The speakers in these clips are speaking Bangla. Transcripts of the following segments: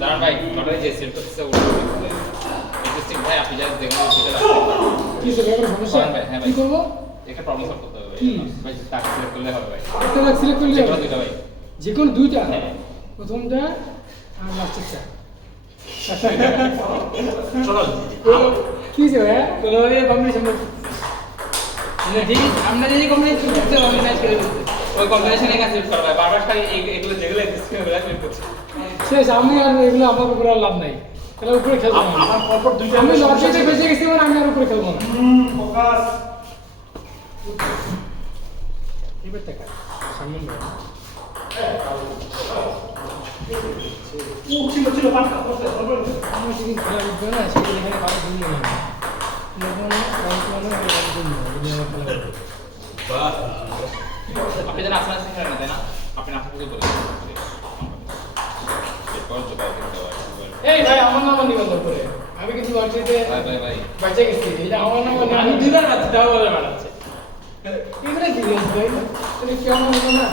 দাঁড়ান ভাই, লটারি যে সেট করতেছে ওটা ইন্টারেস্টিং ভাই, আপনি যা দেখুন সেটা কি হবে সমস্যা? হ্যাঁ কি ভাই, করব? একটা প্রবলেম সলভ করতে হবে কি? ভাই, তাকে সিলেক্ট করলে হবে ভাই। একটা লাখ সিলেক্ট করলে যে কোনো হবে? দুইটা ভাই। যে কোনো দুইটা? হ্যাঁ। প্রথমটা আর লাস্টেরটা। চলো কি যে ভাই কোনোভাবে কম্বিনেশন করতে না ঠিক আছে, আমরা যদি কম্বিনেশন করতে অর্গানাইজ করে দিতে ওই কম্বিনেশনে কাজ করতে হবে বারবার খালি এগুলো যেগুলো ডিসপ্লে করে ক্লিক করছে। শেষ। আমি আর এগুলো আমার উপরে আর লাভ নাই, তাহলে উপরে খেলবো না। আমার পরপর দুইটা আমি লজিকে বেঁচে গেছি মানে আমি আর উপরে খেলবো না। ফোকাস এবার টাকা সামনে নয়। ছিল ছিল পাঁচটা আমার সেদিন খেলা উঠবে না, সেদিন এখানে কারো দুনিয়া নেই। এখন কারণ আমার খেলা উঠবে। আপনি যেন আপনার সিঙ্গার না তাই না, আপনি আপনার থেকে বলে এই ভাই আমার নাম নিবন্ধন করে আমি কিন্তু লজিতে ভাই ভাই ভাই বেঁচে গেছি। এটা আমার নাম আমি দুইবার বাড়ছি, তাও বলে বাড়াচ্ছে। এগুলো কি জিনিস ভাই? তুমি কেমন হলো না?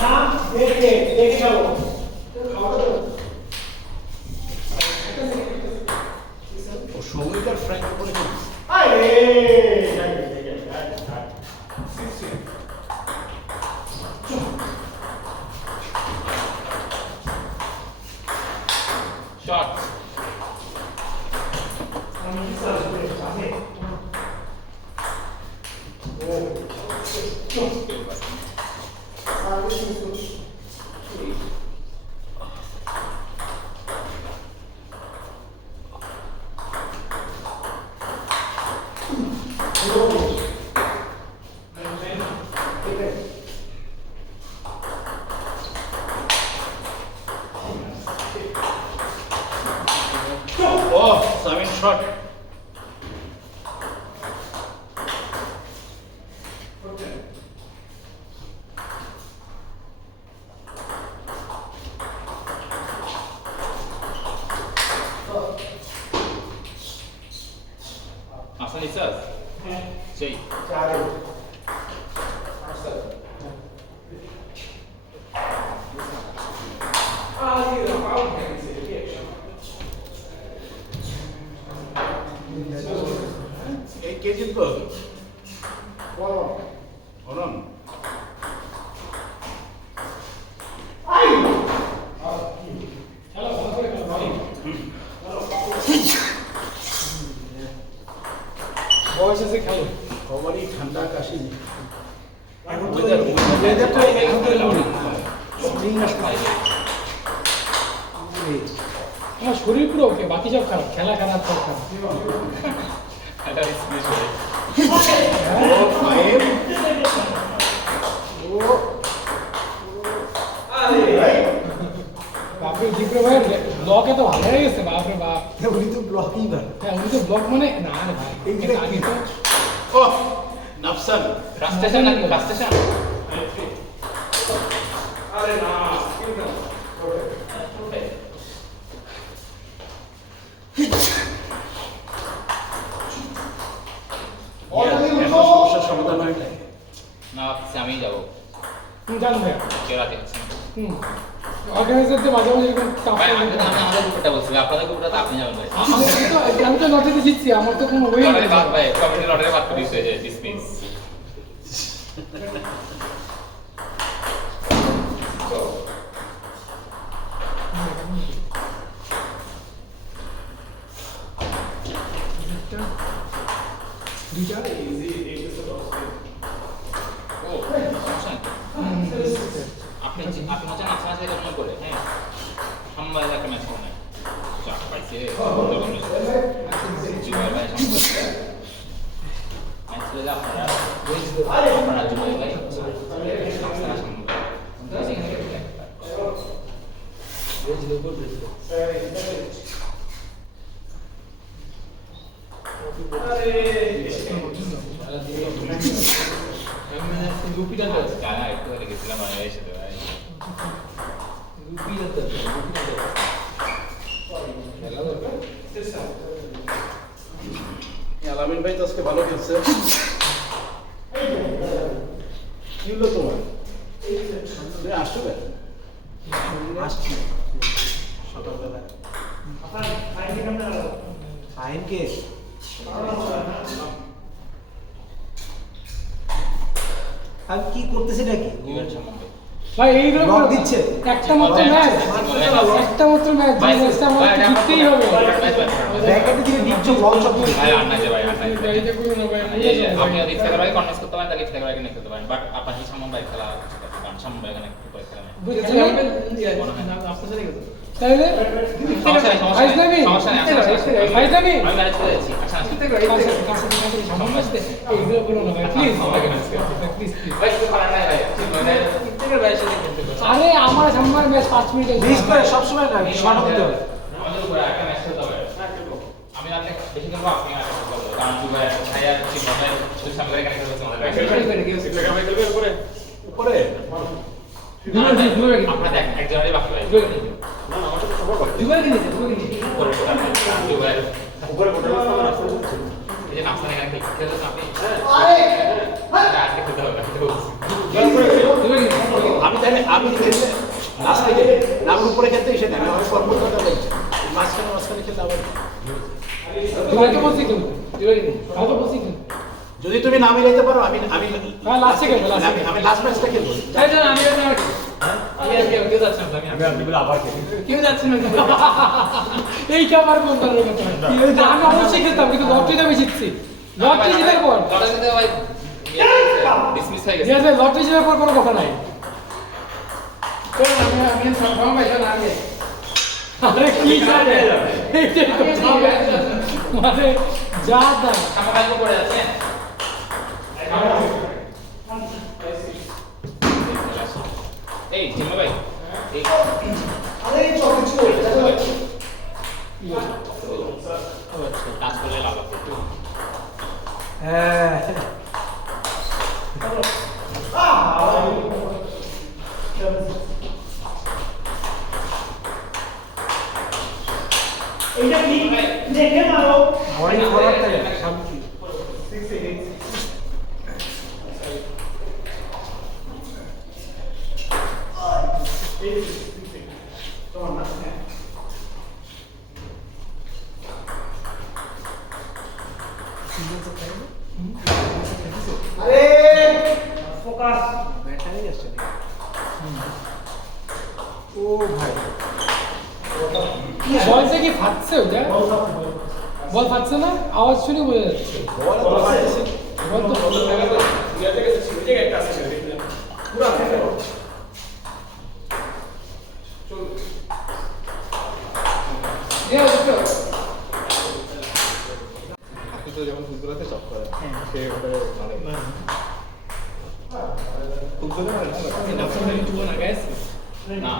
না দেখে দেখে যাবো ও সময়টার ফ্র্যাঙ্ক করে আরে shot Oh, Samin shot. Hasan İsaz. Şey. কে জিতবো? অনন খেলা ভালো করে খেলো ভাই। বয়স আছে খেলো। খবরই ঠান্ডা কাশি এখন তো Weather- ওয়েদারটা এখন তো এরকমই। Spring আসছে। আমার শরীর পুরো ওকে, বাকি সব খারাপ, খেলা খারাপ, সব খারাপ। এটা স্প্লিট হয়ে ও ফাইভ বাপরে জিপ্রে ভাই ব্লক এত ভালো হয়ে গেছে, বাপরে বাপ। উনি তো ব্লকই না হ্যাঁ উনি তো ব্লক মানে না রে ভাই, এইগুলো এটা আগে তো ও নাফসান ফ্রাস্ট্রেশন নাকি ফ্রাস্ট্রেশন? আরে না সমস্যার সমাধান হয় নাই না ভাবছি আমিই যাবো, তুমি জানো ভাই। কেউ রাজি হচ্ছে না। অর্গানাইজারদের মাঝে মাঝে এরকম চাপ ভাই থাকে। আমি আমাদের গ্রুপটা বলছি, আপনাদের গ্রুপটা তো আপনি যাবেন ভাই। আমি তো লটারিতে জিতছি, আমার তো কোনো ওই লটারি বাদ ভাই, কমিটি লটারি বাদ করে দিয়েছে যে ডিসমিস। দুইটা ও সমস্যা নেই। আপনি আপনি হচ্ছেন আচ্ছা আচ্ছা মনে করে হ্যাঁ, আমরা একটা ম্যাচ হবে না চাপ পাইছে জিওয়ার ভাই ম্যাচ হলে আপনারা আপনারা জুয়ার ভাই আপনারা লুপিটা তো কানা একটু হয়ে গেছিলাম আমি এসে ভাই লুপিটা তো খেলা দরকার। আলামিন ভাই তো আজকে ভালো খেলছে কি হলো তোমার? তুমি আসছো কেন? আসছি সকালবেলা। ফাইন কে? আর কি করতেছে নাকি? ইভেন্ট সম্বন্ধে ভাই এইগুলো লক দিচ্ছে? একটা মাত্র ম্যাচ, একটা মাত্র ম্যাচ, ভাই, ম্যাচটা আমাদের ভাই, জিততেই হবে। ব্র্যাকেটে দিকে দিচ্ছ বল সব ভাই আন্নাজে ভাই আন্নাজে ভাই, এটা করুন না ভাই, এই যে আপনি যদি ইচ্ছা করে কনভিন্স করতে পারেন তাহলে ইচ্ছা করে কিনে করতে পারেন বাট আপনার কি সামন ভাই খেলা সামন ভাই এখানে কি করে খেলা নেই বুঝছেন আপনার সাথে গেছে তাহলে সমস্যা নেই ফাইজলামি? সমস্যা নেই আসেন, আসেন, আসেন। ফাইজলামি? আমি ম্যানেজ করে যাচ্ছি আচ্ছা আসেন এইগুলো করুন না ভাই, প্লিজ প্লিজ। ভাই কিছু করার নাই ভাই আরে আমার সামনে ম্যাচ 5 মিনিটে মিস করে সব সময় না শর্ট দিতে হবে। আমাদের উপরে একটা ম্যাচ খেলতে হবে আমি আপনি বেশি খেলবো আপনি আর কারণ দুবার ভাই আর কি ভাই শুধু সামনে করে কানেক্ট করতে আমাদের উপরে আপনারা দেখেন একজনেরই বাকি ভাই উপরে দুবার এই যে নামসান এখানে খেলতে আপনি আজকে খেলতে হবে খেলতে বলছি আমি তাহলে আমি খেলতে লাস্ট থেকে নাম উপরে খেলতে এসে আমি আমার সর্বোচ্চ কথা বলছি মাঝখানে খেলতে আবার যদি তুমি না মিলাইতে পারো আমি আমি হ্যাঁ, last এ খেলবো, last এ আমি লাস্ট ম্যাচটা খেলবো এই খাবার কোন ধরনের কথা? আমি অবশ্যই খেলতাম কিন্তু লটারিটা আমি জিতছি। লটারি জেতার পর লটারিতে ভাই ডিসমিস হয়ে গেছে ঠিক আছে, লটারি জেতার পর কোনো কথা নাই। আরে কি যাবে? এইটাই তো যাবে। মানে যা তা। আমার ভাই পড়ে যাচ্ছে এই জিম্মা ভাই এই কাজ করলে লাভ আছে হ্যাঁ এইটা কি দেখে মারো অনেক খারাপ থাকে শান্তি আরে ফোকাস ব্যাটারি আসছে ও ভাই বলছে কি ফাটছে ওটা? বল ফাটছে না? আওয়াজ শুনে বোঝা যাচ্ছে। বল তো আসছে বল তো আপনি তো যেমন ফুটবলারকে চক করে সে ওটা মানে ফুটবলে মানে না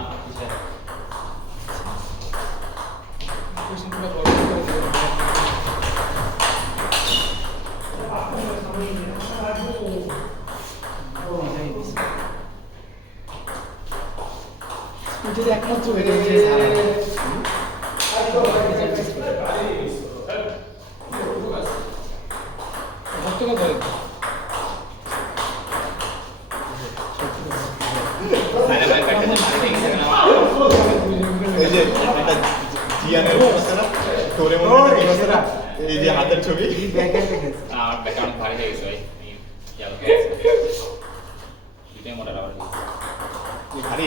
যদি একমাত্র বেড়ে সাইড ভাই ব্যাটে মারি গেছে না ওই যে একটা জিয়ানের অবস্থা না তোরে মনে হয় কি অবস্থা না এই যে হাতের ছবি আমার ব্যাটে অনেক ভারী হয়ে গেছে ভাই দুটাই মোটা আবার ভারী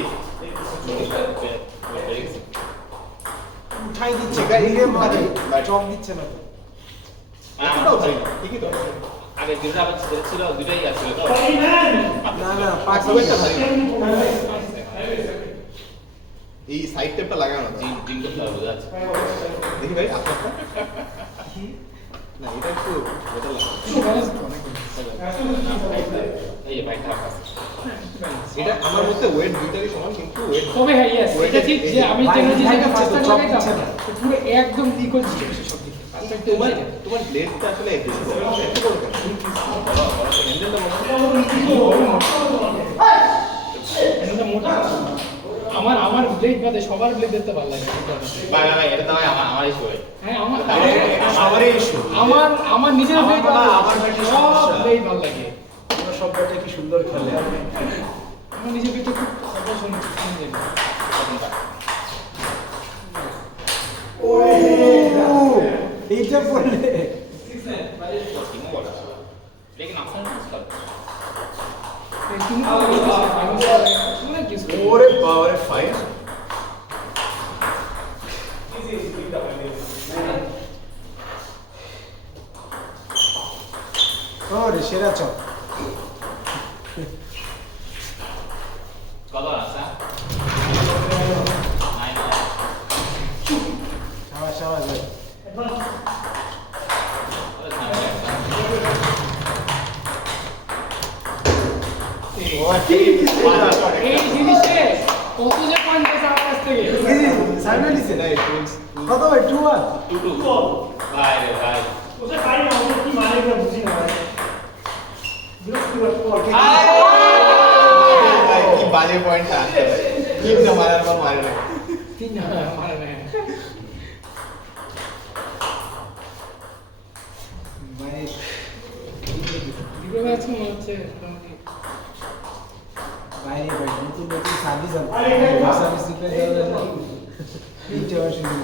উঠাই দিচ্ছে গাড়িরে মারে চক দিচ্ছে না এতটাও ভারী না ঠিকই তো আগে দুটো আবার ছিল দুটাই আসছিল তো না না পাঁচ খুব একটা ভারী না। এই সাইড টেপটা লাগানো না জিম জিম করতে হবে বোঝা যাচ্ছে দেখি ভাই আপনারটা না এটা একটু বেটার লাগে এই যে বাইকটা আছে এটা আমার মতে ওয়েট দুইটারই সমান কিন্তু ওয়েট তবে হ্যাঁ ইয়েস এটা ঠিক যে আমি ভাই, যেটা ভাই, চেষ্টা চক করি তা দিচ্ছে না। পুরো একদম ইকুয়াল ডিস্ট্রিবিউশন সব দিকে তোমার তোমার ব্লেডটা আসলে বেশি বড় এত বড় কেন হ্যান্ডেলটা এটা মোটা আমার ব্লেড বাদে সবার ব্লেড দেখতে ভালো লাগে ভাই ভাই এটা তো ভাই আমার ইস্যু ভাই হ্যাঁ আমার সবারই ইস্যু আমার নিজের ব্লেড আমার বাদে আমার ব্লেড সব সমস্যা। ব্লেড ভালো লাগে সব ব্যাটে কি সুন্দর খেলে। আমার নিজেকে একটু খুব কথা শুনছি শুনতে এইটা বললে तीनों बॉल लेकिन ऑप्शन कर ওরে বাবারে ফাইন। ওরে সেরা চক। कदर आसा नाइन শাবাশ শাবাশ ভাই। এই জিনিসে কত যে পয়েন্ট আছে আমার কাছ থেকে সাইড দিছে না কত ভাই 2-1 टू टू भाई रे भाई उसे खाई ना वो की मारेगा बुझी ना भाई बिल्कुल बिल्कुल ভাই কি বাজে পয়েন্ট আছে কি না মারার পর মারে না তিন না মারে না ভাই দিবে ম্যাচ মনে হচ্ছে ভাই নতুন নতুন সার্ভিস আরে, সার্ভিস দিতে যাওয়া যায় না। এইটা অসুবিধা